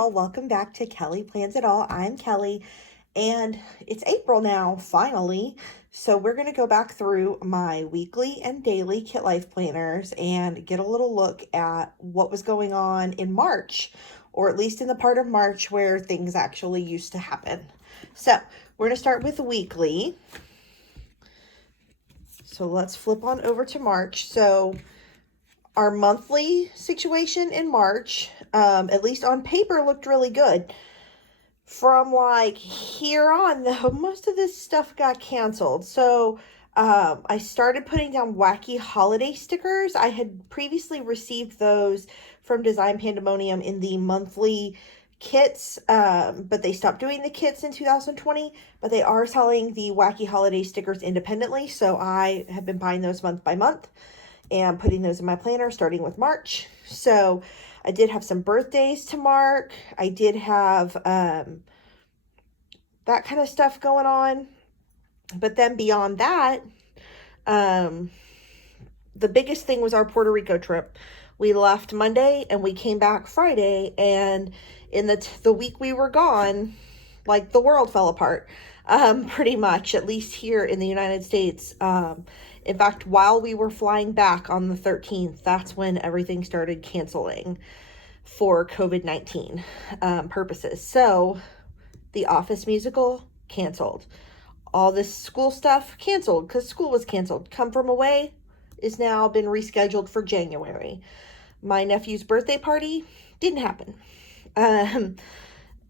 y'all. Welcome back to Kelly Plans It All. I'm Kelly, and it's April now, finally. So we're going to go back through my weekly and daily Kitlife planners and get a little look at what was going on in March, or at least in the part of March where things actually used to happen. So we're going to start with the weekly. So let's flip on over to March. So our monthly situation in March, at least on paper, looked really good. From like here on, though, most of this stuff got canceled. So I started putting down wacky holiday stickers. I had previously received those from Design Pandemonium in the monthly kits, but they stopped doing the kits in 2020, but they are selling the wacky holiday stickers independently. So I have been buying those month by month and putting those in my planner starting with March. So I did have some birthdays to mark. I did have that kind of stuff going on. But then beyond that, the biggest thing was our Puerto Rico trip. We left Monday and we came back Friday, and in the week we were gone, like the world fell apart, pretty much, at least here in the United States. In fact, while we were flying back on the 13th, that's when everything started canceling for COVID-19 purposes. So the Office musical canceled. All this school stuff canceled because school was canceled. Come From Away is now been rescheduled for January. My nephew's birthday party didn't happen.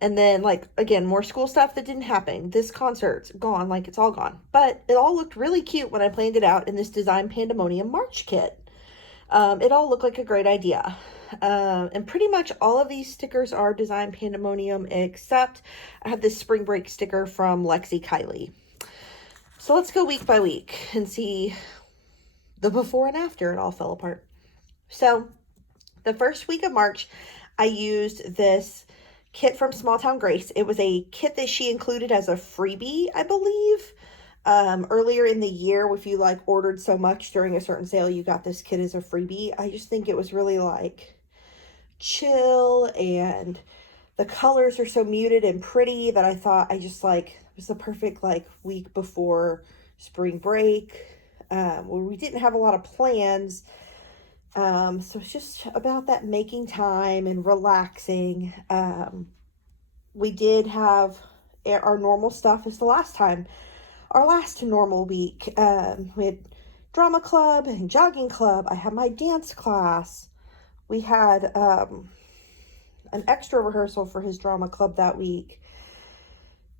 And then, like, again, more school stuff that didn't happen. This concert's gone, like, it's all gone. But it all looked really cute when I planned it out in this Design Pandemonium March kit. It all looked like a great idea. And pretty much all of these stickers are Design Pandemonium, except I have this spring break sticker from Lexi Kylie. So let's go week by week and see the before and after it all fell apart. So the first week of March, I used this kit from Small Town Grace. It was a kit that she included as a freebie, I believe. Earlier in the year, if you like ordered so much during a certain sale, you got this kit as a freebie. I just think it was really like chill, and the colors are so muted and pretty that I thought it was the perfect like week before spring break, where we didn't have a lot of plans. So it's just about that making time and relaxing. We did have our normal stuff as the last time. Our last normal week, we had drama club and jogging club. I had my dance class. We had an extra rehearsal for his drama club that week.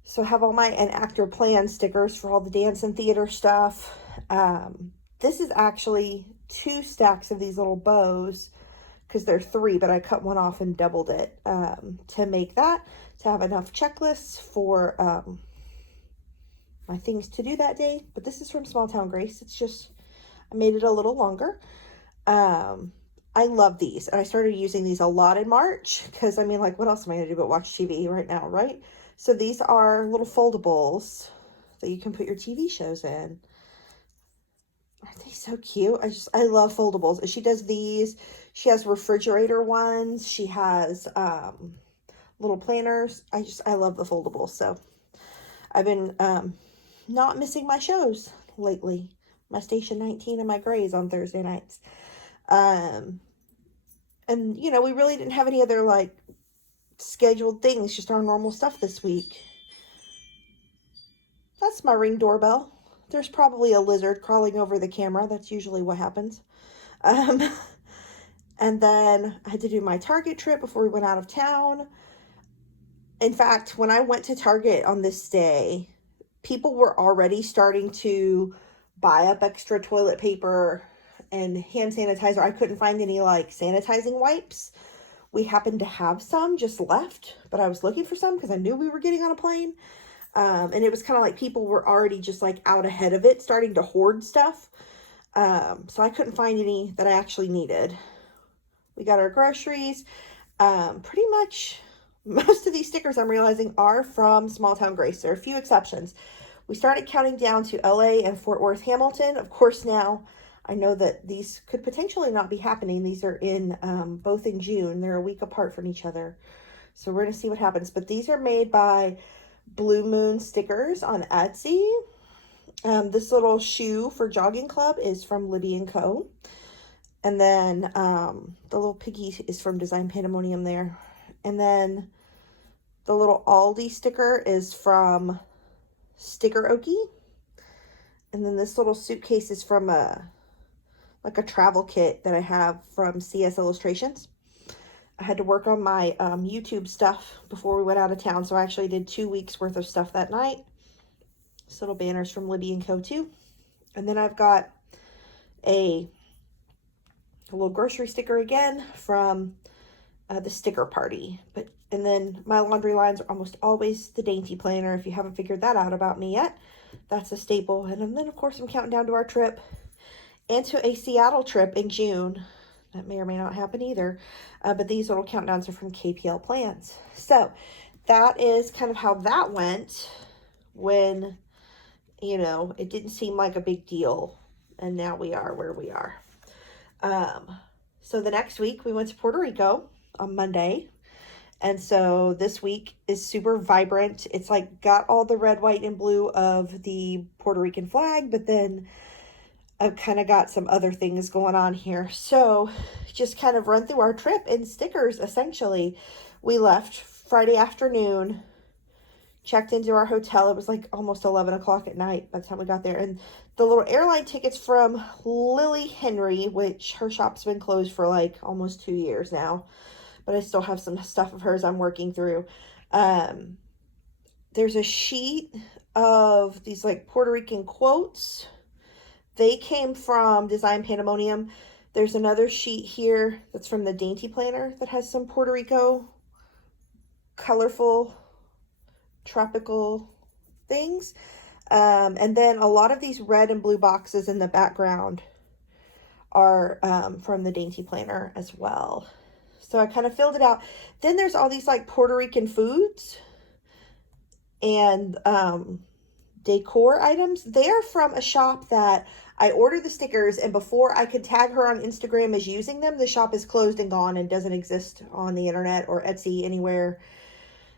So I have all my and actor plan stickers for all the dance and theater stuff. This is actually 2 stacks of these little bows, because they're 3, but I cut one off and doubled it to make that, to have enough checklists for my things to do that day. But this is from Small Town Grace. It's just, I made it a little longer. I love these, and I started using these a lot in March, because I mean, like, what else am I gonna do but watch TV right now, right? So these are little foldables that you can put your TV shows in. Aren't they so cute? I love foldables. She does these. She has refrigerator ones. She has little planners. I love the foldables. So I've been not missing my shows lately. My Station 19 and my Grays on Thursday nights. And you know, we really didn't have any other like scheduled things, just our normal stuff this week. That's my Ring doorbell. There's probably a lizard crawling over the camera. That's usually what happens. And then I had to do my Target trip before we went out of town. In fact, when I went to Target on this day, people were already starting to buy up extra toilet paper and hand sanitizer. I couldn't find any like sanitizing wipes. We happened to have some just left, but I was looking for some because I knew we were getting on a plane. And it was kind of like people were already just like out ahead of it, starting to hoard stuff. So I couldn't find any that I actually needed. We got our groceries. Pretty much most of these stickers I'm realizing are from Small Town Grace. There are a few exceptions. We started counting down to LA and Fort Worth, Hamilton. Of course, now I know that these could potentially not be happening. These are in both in June. They're a week apart from each other. So we're going to see what happens. But these are made by Blue Moon Stickers on Etsy. This little shoe for jogging club is from Libby & Co. And then the little piggy is from Design Pandemonium there. And then the little Aldi sticker is from Sticker Okie. And then this little suitcase is from a travel kit that I have from CS Illustrations. I had to work on my YouTube stuff before we went out of town, so I actually did 2 weeks worth of stuff that night. This little banner's from Libby & Co. too. And then I've got a little grocery sticker again from the Sticker Party. And then my laundry lines are almost always the Dainty Planner, if you haven't figured that out about me yet. That's a staple. And then, of course, I'm counting down to our trip and to a Seattle trip in June. That may or may not happen either. But these little countdowns are from KPL Plans. So that is kind of how that went when, it didn't seem like a big deal. And now we are where we are. So the next week we went to Puerto Rico on Monday. And so this week is super vibrant. It's like got all the red, white, and blue of the Puerto Rican flag, but then I've kind of got some other things going on here. So just kind of run through our trip in stickers, essentially. We left Friday afternoon, checked into our hotel. It was like almost 11 o'clock at night by the time we got there. And the little airline tickets from Lily Henry, which her shop's been closed for like almost 2 years now. But I still have some stuff of hers I'm working through. There's a sheet of these like Puerto Rican quotes. They came from Design Pandemonium. There's another sheet here that's from the Dainty Planner that has some Puerto Rico colorful tropical things. And then a lot of these red and blue boxes in the background are from the Dainty Planner as well. So I kind of filled it out. Then there's all these like Puerto Rican foods and decor items. They're from a shop that I ordered the stickers, and before I could tag her on Instagram as using them, the shop is closed and gone and doesn't exist on the internet or Etsy anywhere.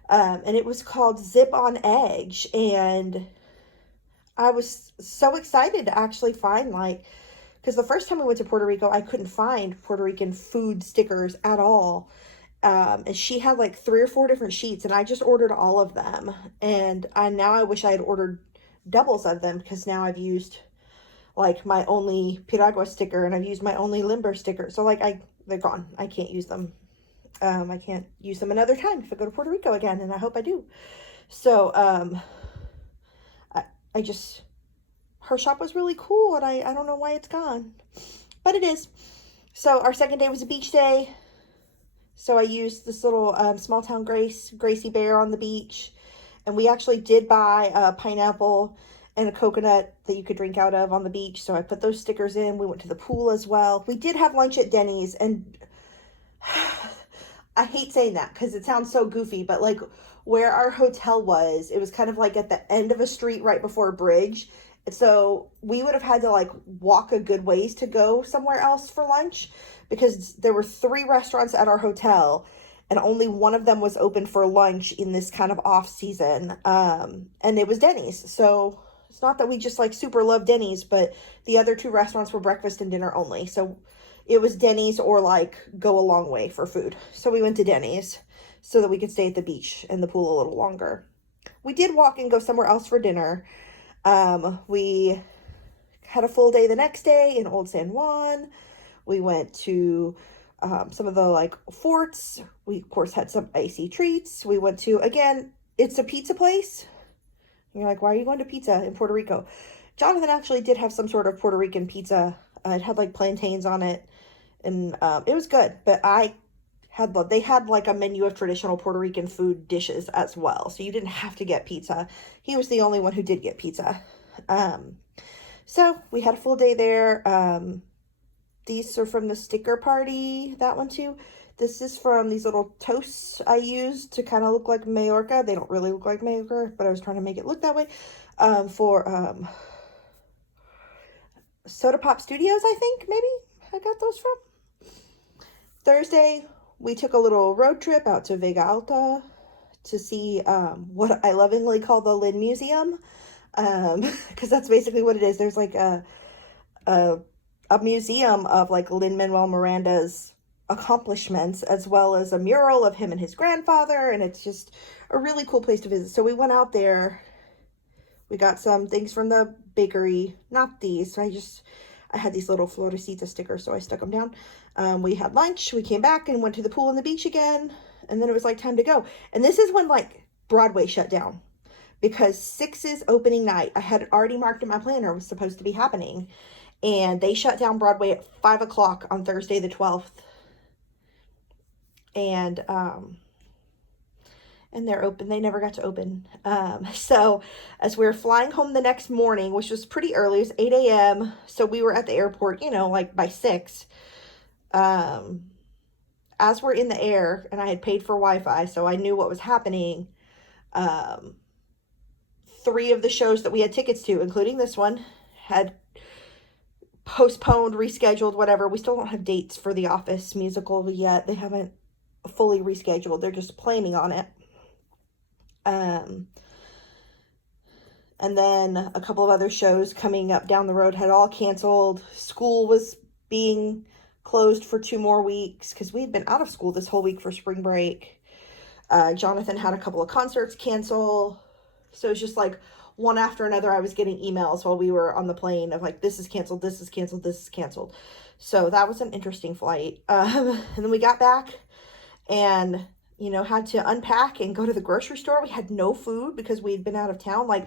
And it was called Zip on Edge, and I was so excited to actually find because the first time we went to Puerto Rico, I couldn't find Puerto Rican food stickers at all. And she had like 3 or 4 different sheets, and I just ordered all of them. And now I wish I had ordered doubles of them, because now I've used like my only Piragua sticker and I've used my only Limber sticker. So they're gone. I can't use them. I can't use them another time if I go to Puerto Rico again, and I hope I do. So her shop was really cool, and I don't know why it's gone, but it is. So our second day was a beach day. So I used this little Small Town Gracie Bear on the beach. And we actually did buy a pineapple and a coconut that you could drink out of on the beach. So I put those stickers in. We went to the pool as well. We did have lunch at Denny's, and I hate saying that because it sounds so goofy, but like where our hotel was, it was kind of like at the end of a street right before a bridge. And so we would have had to like walk a good ways to go somewhere else for lunch, because there were 3 restaurants at our hotel and only one of them was open for lunch in this kind of off season. And it was Denny's. So it's not that we just like super love Denny's, but the other 2 restaurants were breakfast and dinner only. So it was Denny's or like go a long way for food. So we went to Denny's so that we could stay at the beach and the pool a little longer. We did walk and go somewhere else for dinner. We had a full day the next day in Old San Juan. We went to some of the like forts. We of course had some icy treats. We went to, again, it's a pizza place. And you're like, why are you going to pizza in Puerto Rico? Jonathan actually did have some sort of Puerto Rican pizza. It had like plantains on it, and it was good. But they had like a menu of traditional Puerto Rican food dishes as well. So you didn't have to get pizza. He was the only one who did get pizza. So we had a full day there. These are from the Sticker Party, that one too. This is from these little toasts I used to kind of look like Majorca. They don't really look like Majorca, but I was trying to make it look that way. For Soda Pop Studios, I think, maybe I got those from. Thursday we took a little road trip out to Vega Alta to see what I lovingly call the Lynn Museum, because that's basically what it is. There's like a, a museum of like Lin-Manuel Miranda's accomplishments, as well as a mural of him and his grandfather, and it's just a really cool place to visit. So we went out there. We got some things from the bakery, not these. I had these little Florecita stickers, so I stuck them down. We had lunch. We came back and went to the pool and the beach again, and then it was like time to go. And this is when like Broadway shut down, because Six's opening night, I had already marked in my planner, was supposed to be happening, and they shut down Broadway at 5 o'clock on Thursday the 12th. And they're open. They never got to open. So as we were flying home the next morning, which was pretty early, it was 8 a.m. So we were at the airport, like by 6. As we're in the air, and I had paid for Wi-Fi, so I knew what was happening. 3 of the shows that we had tickets to, including this one, had postponed, rescheduled, whatever. We still don't have dates for the Office musical yet. They haven't fully rescheduled. They're just planning on it. And then a couple of other shows coming up down the road had all canceled. School was being closed for 2 more weeks because we had been out of school this whole week for spring break. Jonathan had a couple of concerts cancel. So it's just like one after another. I was getting emails while we were on the plane of like, this is canceled, this is canceled, this is canceled. So that was an interesting flight. And then we got back and had to unpack and go to the grocery store. We had no food because we'd been out of town. Like,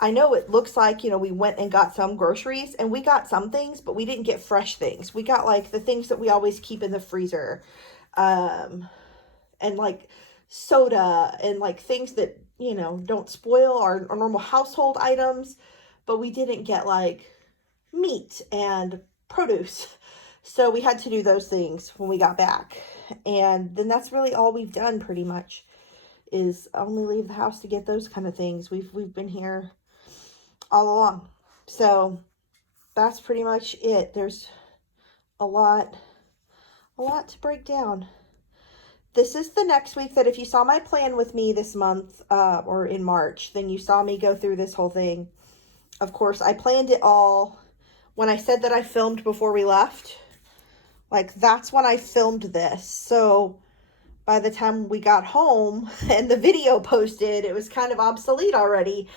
I know it looks like, we went and got some groceries, and we got some things, but we didn't get fresh things. We got like the things that we always keep in the freezer, and like soda and like things that, don't spoil our normal household items, but we didn't get like meat and produce. So we had to do those things when we got back. And then that's really all we've done pretty much, is only leave the house to get those kind of things. We've been here all along. So that's pretty much it. There's a lot to break down. This is the next week that if you saw my plan with me this month, or in March, then you saw me go through this whole thing. Of course, I planned it all when I said that I filmed before we left. Like, that's when I filmed this. So by the time we got home and the video posted, it was kind of obsolete already,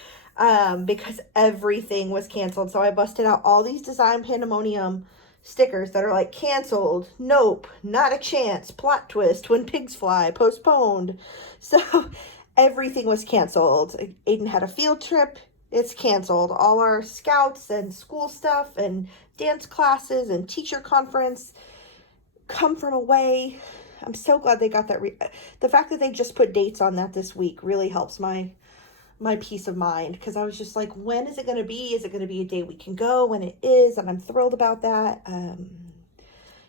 because everything was canceled. So I busted out all these Design Pandemonium stickers that are like canceled, nope, not a chance, plot twist, when pigs fly, postponed. So everything was canceled. Aiden had a field trip. It's canceled. All our scouts and school stuff and dance classes and teacher conference come from away. I'm so glad they got that. The fact that they just put dates on that this week really helps my peace of mind, because I was just like, when is it going to be? Is it going to be a day we can go? When it is, and I'm thrilled about that.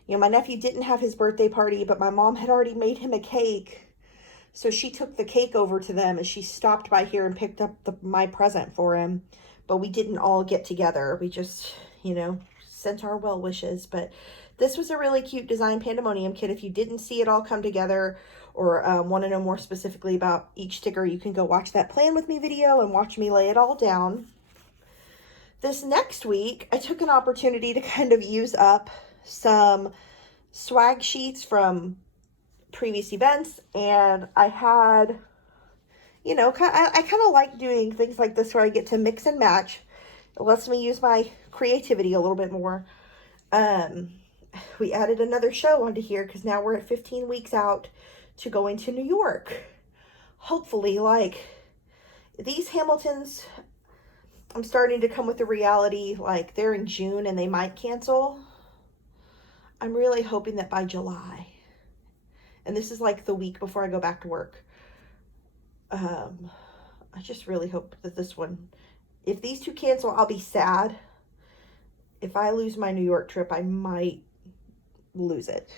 My nephew didn't have his birthday party, but my mom had already made him a cake. So she took the cake over to them, and she stopped by here and picked up my present for him. But we didn't all get together. We just, sent our well wishes. But this was a really cute Design Pandemonium kit. If you didn't see it all come together, or want to know more specifically about each sticker, you can go watch that Plan With Me video and watch me lay it all down. This next week, I took an opportunity to kind of use up some swag sheets from previous events, and I had, I kind of like doing things like this where I get to mix and match. It lets me use my creativity a little bit more. We added another show onto here because now we're at 15 weeks out to going to New York. Hopefully, like, these Hamiltons, I'm starting to come with the reality, like, they're in June and they might cancel. I'm really hoping that by July, and this is like the week before I go back to work, I just really hope that this one, if these 2 cancel, I'll be sad. If I lose my New York trip, I might lose it.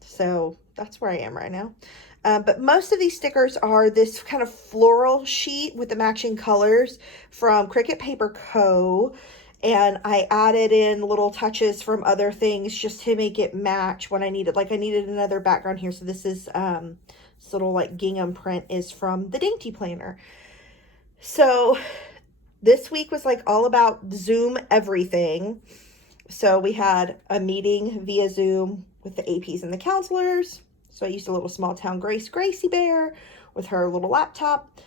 So that's where I am right now. But most of these stickers are this kind of floral sheet with the matching colors from Cricut Paper Co. And I added in little touches from other things just to make it match what I needed. Like I needed another background here. So this is this little like gingham print is from the Dainty Planner. So this week was like all about Zoom everything. So we had a meeting via Zoom with the APs and the counselors. So I used a little small town Gracie Bear with her little laptop.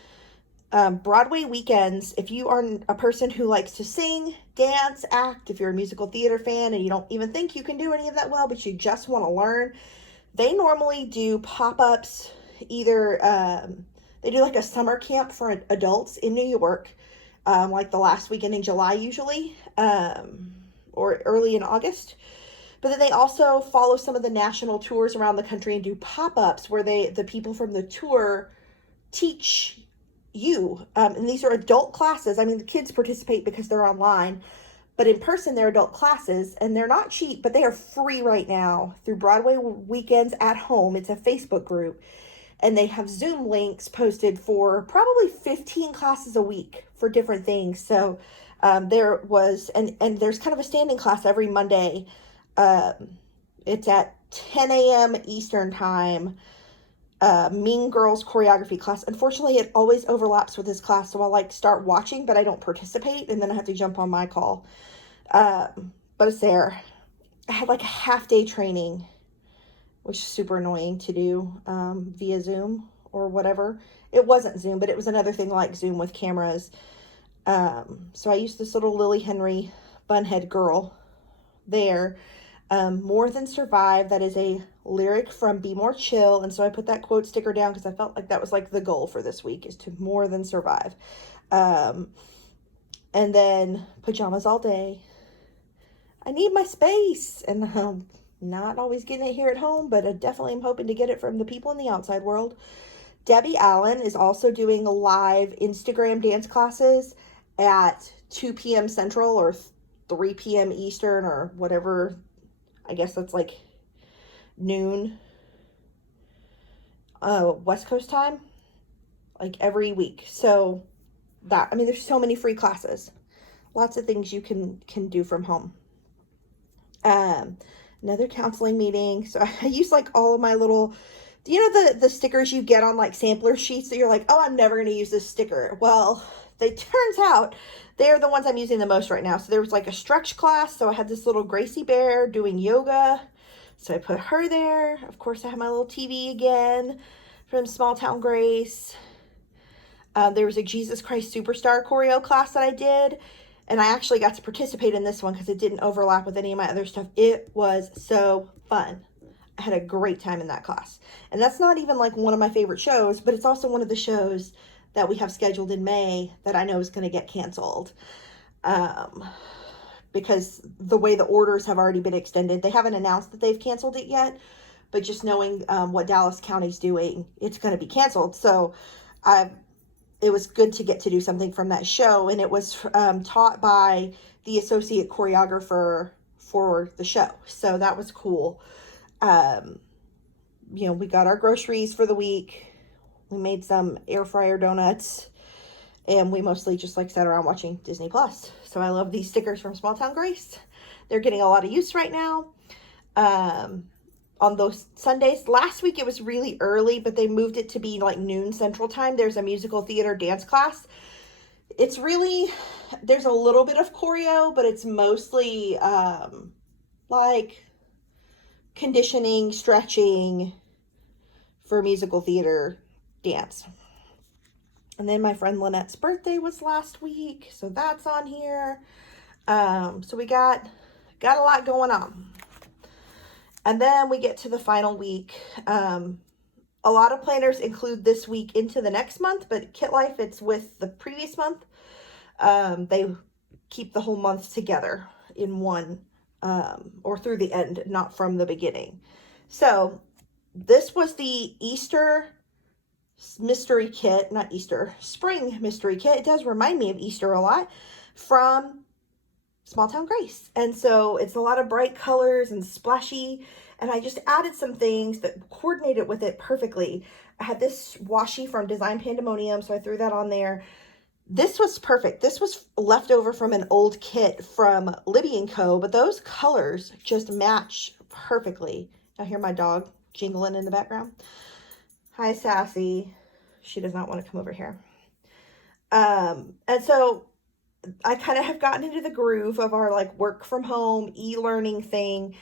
Broadway weekends, if you are a person who likes to sing, dance, act, if you're a musical theater fan and you don't even think you can do any of that well, but you just want to learn, they normally do pop-ups. Either they do like a summer camp for adults in New York, like the last weekend in July usually, or early in August. But then they also follow some of the national tours around the country and do pop-ups where the people from the tour teach you. And these are adult classes. I mean, the kids participate because they're online, but in person, they're adult classes, and they're not cheap, but they are free right now through Broadway Weekends at Home. It's a Facebook group, and they have Zoom links posted for probably 15 classes a week for different things. So there was, and there's kind of a standing class every Monday. It's at 10 a.m. Eastern time. Mean Girls choreography class. Unfortunately, it always overlaps with this class, so I'll like start watching, but I don't participate, and then I have to jump on my call. But it's there. I had like a half-day training, which is super annoying to do via Zoom or whatever. It wasn't Zoom, but it was another thing like Zoom with cameras. So I used this little Lily Henry bunhead girl there. More Than Survive, that is a lyric from Be More Chill, and so I put that quote sticker down because I felt like that was like the goal for this week, is to more than survive. And then Pajamas All Day. I need my space, and I'm not always getting it here at home, but I definitely am hoping to get it from the people in the outside world. Debbie Allen is also doing live Instagram dance classes at 2 p.m. Central or 3 p.m. Eastern or whatever. I guess that's like noon West Coast time, like every week. So that, I mean, there's so many free classes, lots of things you can do from home. Another counseling meeting. So I use like all of my little, you know, the stickers you get on like sampler sheets that you're like, oh, I'm never going to use this sticker. Well, it turns out they're the ones I'm using the most right now. So there was like a stretch class. So I had this little Gracie Bear doing yoga. So I put her there. Of course, I have my little TV again from Small Town Grace. There was a Jesus Christ Superstar choreo class that I did. And I actually got to participate in this one because it didn't overlap with any of my other stuff. It was so fun. I had a great time in that class. And that's not even like one of my favorite shows, but it's also one of the shows that we have scheduled in May that I know is going to get canceled. Because the way the orders have already been extended, they haven't announced that they've canceled it yet, but just knowing what Dallas County's doing, it's going to be canceled. So it was good to get to do something from that show, and it was taught by the associate choreographer for the show. So that was cool. You know, we got our groceries for the week. We made some air fryer donuts, and we mostly just like sat around watching Disney Plus. So I love these stickers from Small Town Grace. They're getting a lot of use right now. On those Sundays, last week it was really early, but they moved it to be like noon Central Time. There's a musical theater dance class. It's really, there's a little bit of choreo, but it's mostly like conditioning, stretching for musical theater dance. And then my friend Lynette's birthday was last week, so that's on here. So we got a lot going on. And then we get to the final week. A lot of planners include this week into the next month, but Kitlife, it's with the previous month. They keep the whole month together in one, or through the end, not from the beginning. So this was the Easter mystery kit, not Easter, spring mystery kit. It does remind me of Easter a lot, from Small Town Grace. And so it's a lot of bright colors and splashy, and I just added some things that coordinated with it perfectly. I had this washi from Design Pandemonium, so I threw that on there. This was perfect. This was left over from an old kit from Libby & Co., but those colors just match perfectly. I hear my dog jingling in the background. Hi, Sassy. She does not want to come over here. And so I kind of have gotten into the groove of our like work from home e-learning thing.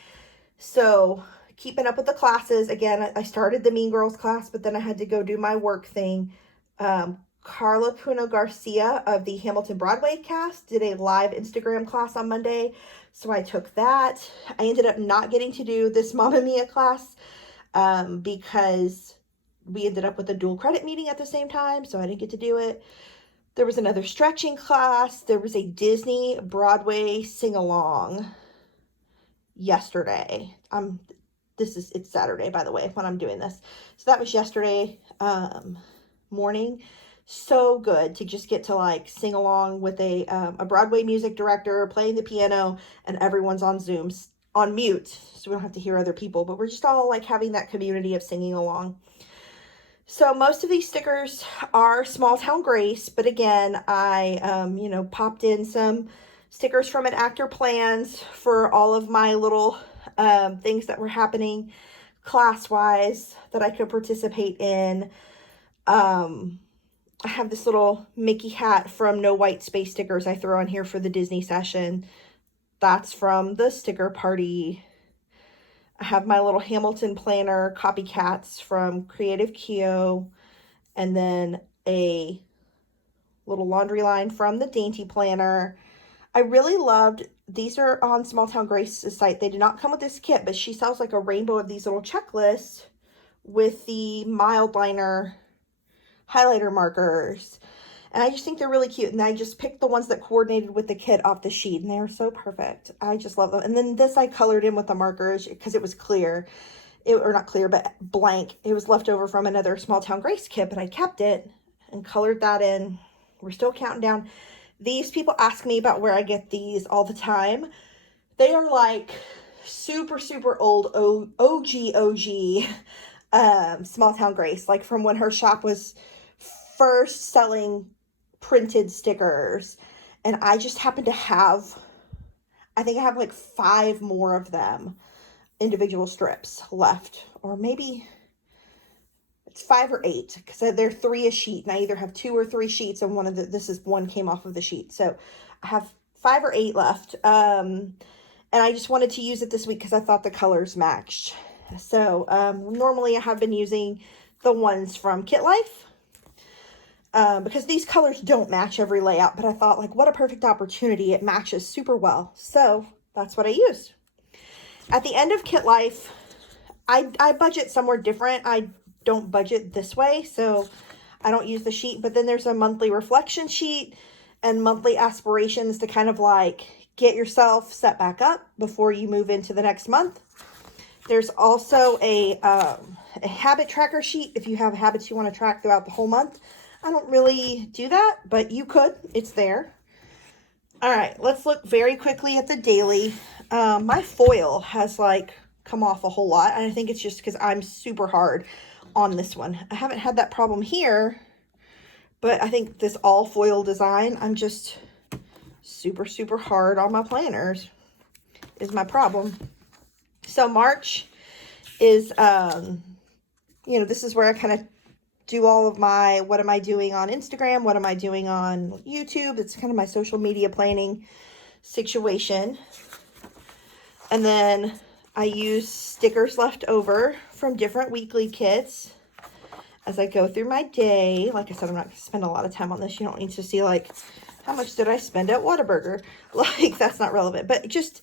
So keeping up with the classes. Again, I started the Mean Girls class, but then I had to go do my work thing. Carla Puno Garcia of the Hamilton Broadway cast did a live Instagram class on Monday. So I took that. I ended up not getting to do this Mamma Mia class because we ended up with a dual credit meeting at the same time. So I didn't get to do it. There was another stretching class. There was a Disney Broadway sing-along yesterday. It's Saturday, by the way, when I'm doing this. So that was yesterday morning. So good to just get to like sing along with a Broadway music director playing the piano, and everyone's on Zooms on mute, so we don't have to hear other people, but we're just all like having that community of singing along. So most of these stickers are Small Town Grace, but again, I popped in some stickers from an Actor Plans for all of my little things that were happening class-wise that I could participate in. I have this little Mickey hat from No White Space stickers I throw on here for the Disney session. That's from the sticker party. I have my little Hamilton planner copycats from Creative Keo, and then a little laundry line from the Dainty Planner. I really loved, these are on Small Town Grace's site. They did not come with this kit, but she sells like a rainbow of these little checklists with the mild liner highlighter markers. And I just think they're really cute. And I just picked the ones that coordinated with the kit off the sheet, and they're so perfect. I just love them. And then this I colored in with the markers because it was clear. Or not clear, but blank. It was left over from another Small Town Grace kit, but I kept it and colored that in. We're still counting down. These people ask me about where I get these all the time. They are like super, super old OG Small Town Grace, like from when her shop was first selling printed stickers. And I just happen to have, I think I have like 5 more of them, individual strips left, or maybe it's 5 or 8 because they're 3 a sheet, and I either have 2 or 3 sheets, and one came off of the sheet, so I have 5 or 8 left. And I just wanted to use it this week because I thought the colors matched. So normally I have been using the ones from Kitlife because these colors don't match every layout, but I thought, like, what a perfect opportunity. It matches super well. So that's what I used. At the end of Kitlife, I budget somewhere different. I don't budget this way, so I don't use the sheet. But then there's a monthly reflection sheet and monthly aspirations to kind of like get yourself set back up before you move into the next month. There's also a habit tracker sheet if you have habits you want to track throughout the whole month. I don't really do that, but you could. It's there. All right, let's look very quickly at the daily. My foil has like come off a whole lot, and I think it's just because I'm super hard on this one. I haven't had that problem here, but I think this all foil design, I'm just super, super hard on my planners is my problem. So March is, this is where I kind of do all of my, what am I doing on Instagram? What am I doing on YouTube? It's kind of my social media planning situation. And then I use stickers left over from different weekly kits as I go through my day. Like I said, I'm not going to spend a lot of time on this. You don't need to see like, how much did I spend at Whataburger? Like, that's not relevant. But just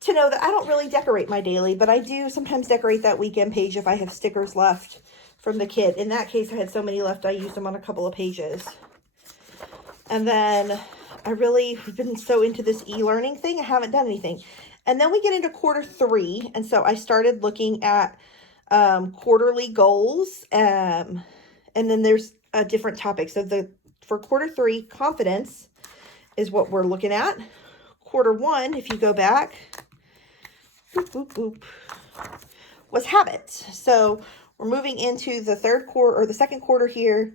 to know that I don't really decorate my daily, but I do sometimes decorate that weekend page if I have stickers left from the kit. In that case, I had so many left, I used them on a couple of pages. And then I really have been so into this e-learning thing, I haven't done anything. And then we get into quarter 3, and so I started looking at quarterly goals, and then there's a different topic. So for quarter 3, confidence is what we're looking at. Quarter 1, if you go back, boop, boop, boop, was habits. So we're moving into the third quarter, or the second quarter here.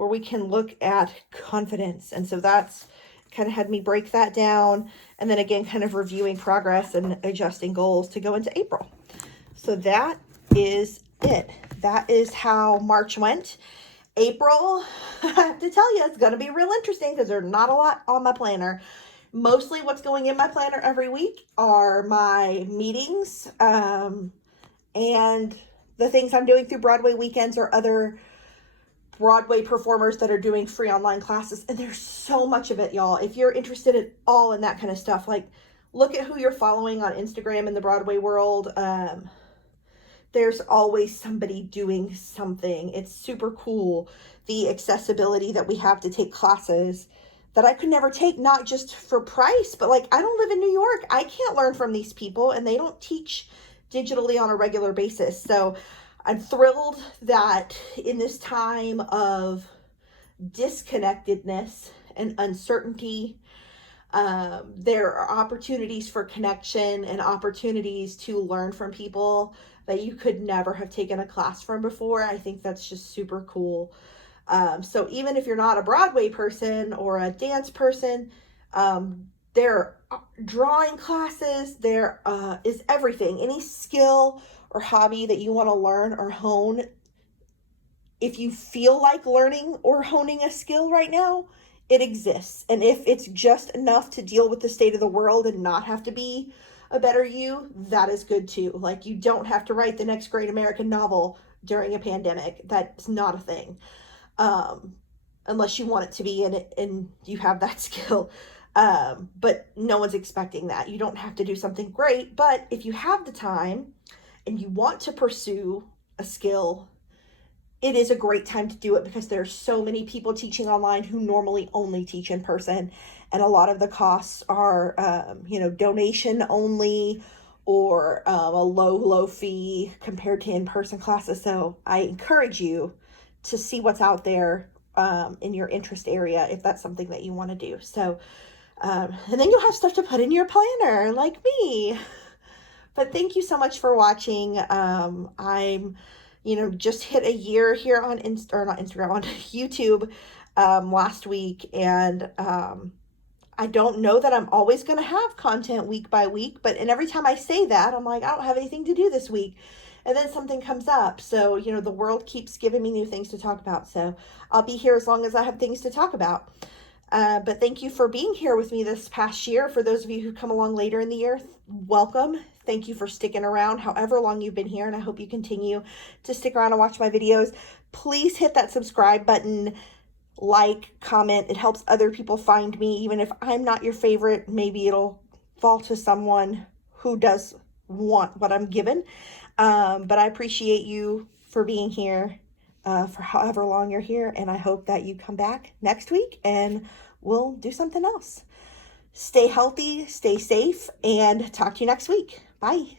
where we can look at confidence. And so that's kind of had me break that down. And then again, kind of reviewing progress and adjusting goals to go into April. So that is it. That is how March went. April, I have to tell you, it's going to be real interesting because there's not a lot on my planner. Mostly what's going in my planner every week are my meetings and the things I'm doing through Broadway weekends or other Broadway performers that are doing free online classes. And there's so much of it, y'all. If you're interested at all in that kind of stuff, like look at who you're following on Instagram in the Broadway world. There's always somebody doing something. It's super cool. The accessibility that we have to take classes that I could never take, not just for price, but like I don't live in New York. I can't learn from these people and they don't teach digitally on a regular basis. So I'm thrilled that in this time of disconnectedness and uncertainty, there are opportunities for connection and opportunities to learn from people that you could never have taken a class from before. I think that's just super cool. So even if you're not a Broadway person or a dance person, there are drawing classes, there is everything. Any skill or hobby that you want to learn or hone, if you feel like learning or honing a skill right now, it exists. And if it's just enough to deal with the state of the world and not have to be a better you, that is good too. Like you don't have to write the next great American novel during a pandemic. That's not a thing. Unless you want it to be and you have that skill. But no one's expecting that. You don't have to do something great, but if you have the time and you want to pursue a skill, it is a great time to do it because there are so many people teaching online who normally only teach in person. And a lot of the costs are, donation only or a low fee compared to in-person classes. So I encourage you to see what's out there in your interest area if that's something that you want to do. So, and then you'll have stuff to put in your planner like me. But thank you so much for watching. I'm just hit a year here on on YouTube last week. And I don't know that I'm always going to have content week by week. And every time I say that, I'm like, I don't have anything to do this week. And then something comes up. So, the world keeps giving me new things to talk about. So I'll be here as long as I have things to talk about. But thank you for being here with me this past year. For those of you who come along later in the year, welcome. Thank you for sticking around however long you've been here, and I hope you continue to stick around and watch my videos. Please hit that subscribe button, like, comment. It helps other people find me. Even if I'm not your favorite, maybe it'll fall to someone who does want what I'm given. But I appreciate you for being here. For however long you're here, and I hope that you come back next week and we'll do something else. Stay healthy, stay safe, and talk to you next week. Bye.